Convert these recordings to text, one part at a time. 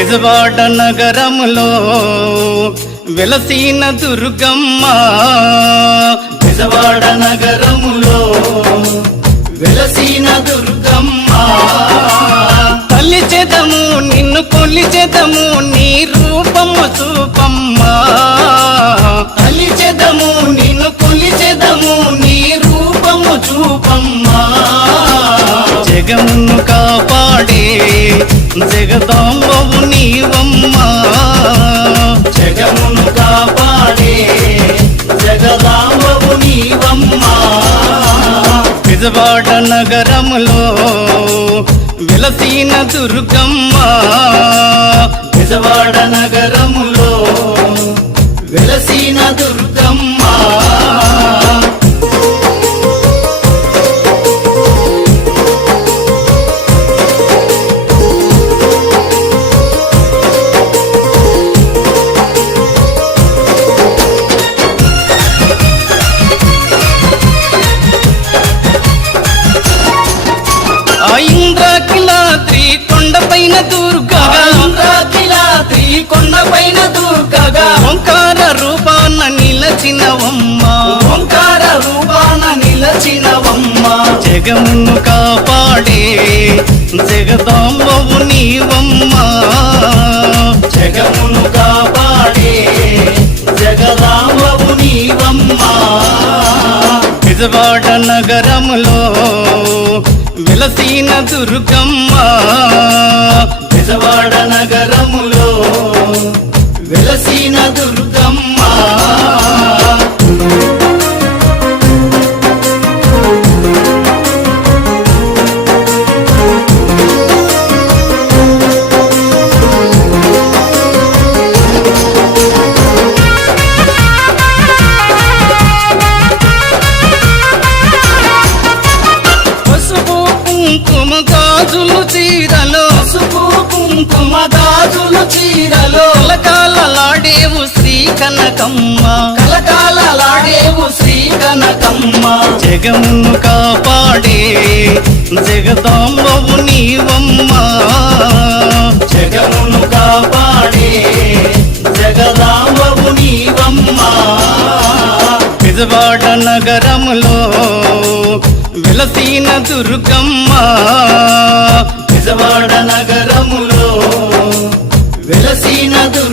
బెజవాడ నగరములో వెలసీన దుర్గమ్మ. విజవాడ నగరములో వెలసీన దుర్గమ్మ. తల్లిచెదము నిన్ను కొలిచెదము నీ రూపము చూపమ్మ. తల్లిచెదము నిన్ను కొలిచెదము నీ రూపము చూపమ్మా. జగమును కాపా జగదాంబవు నీవమ్మా. జగమును కాపాడే జగదాంబవు నీవమ్మా. విజవాడ నగరములో విలసీన దుర్గమ్మ. విజవాడ నగరములో వెలసీన దుర్గమ్మ. జగమును కాపాడే జగదాంబవు నీవమ్మా. జగమును కాపాడే జగదాంబవు నీవమ్మా. విజవాడ నగరములో విలసీన దుర్గమ్మ. విజవాడ నగరములో వెలసిన దుర్గ కనకమ్మ. కలకాలలాడేవు శ్రీ కనకమ్మ. జగమును కాపాడే జగదాంబవు నీవమ్మ. జగమును కాపాడే జగదాంబవు నీవమ్మ. విజవాడ నగరములో విలసీన దుర్గమ్మ. విజవాడ నగరములో వెలసిన దుర్గమ్మ.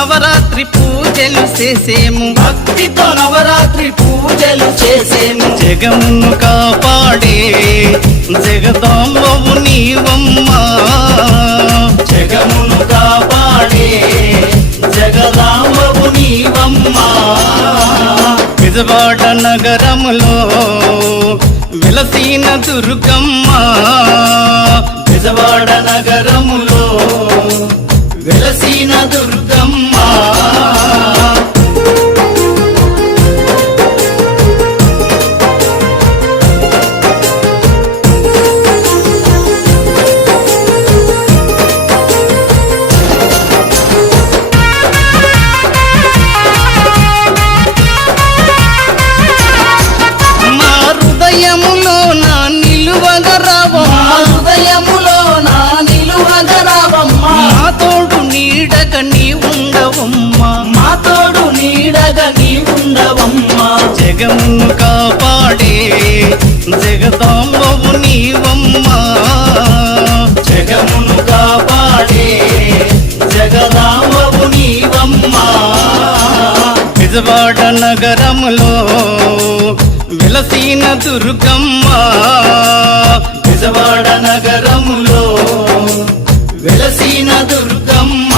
నవరాత్రి పూజలు చేసేము. భక్తితో నవరాత్రి పూజలు చేసేము. జగమును కాపాడే జగదాంబవు నీవమ్మ. జగమును కాపాడే జగదాంబవు నీవమ్మ. విజవాడ నగరములో విలసీన దుర్గమ్మ. విజవాడ నగరములో వెలసిన దుర్గమ్మ. జగమును కాపాడే జగదాంబవు నీవమ్మా. జగమును కాపాడే జగదాంబవు నీవమ్మా. విజవాడ నగరములో విలసీన దుర్గమ్మ. విజవాడ నగరములో విలసీన దుర్గమ్మ.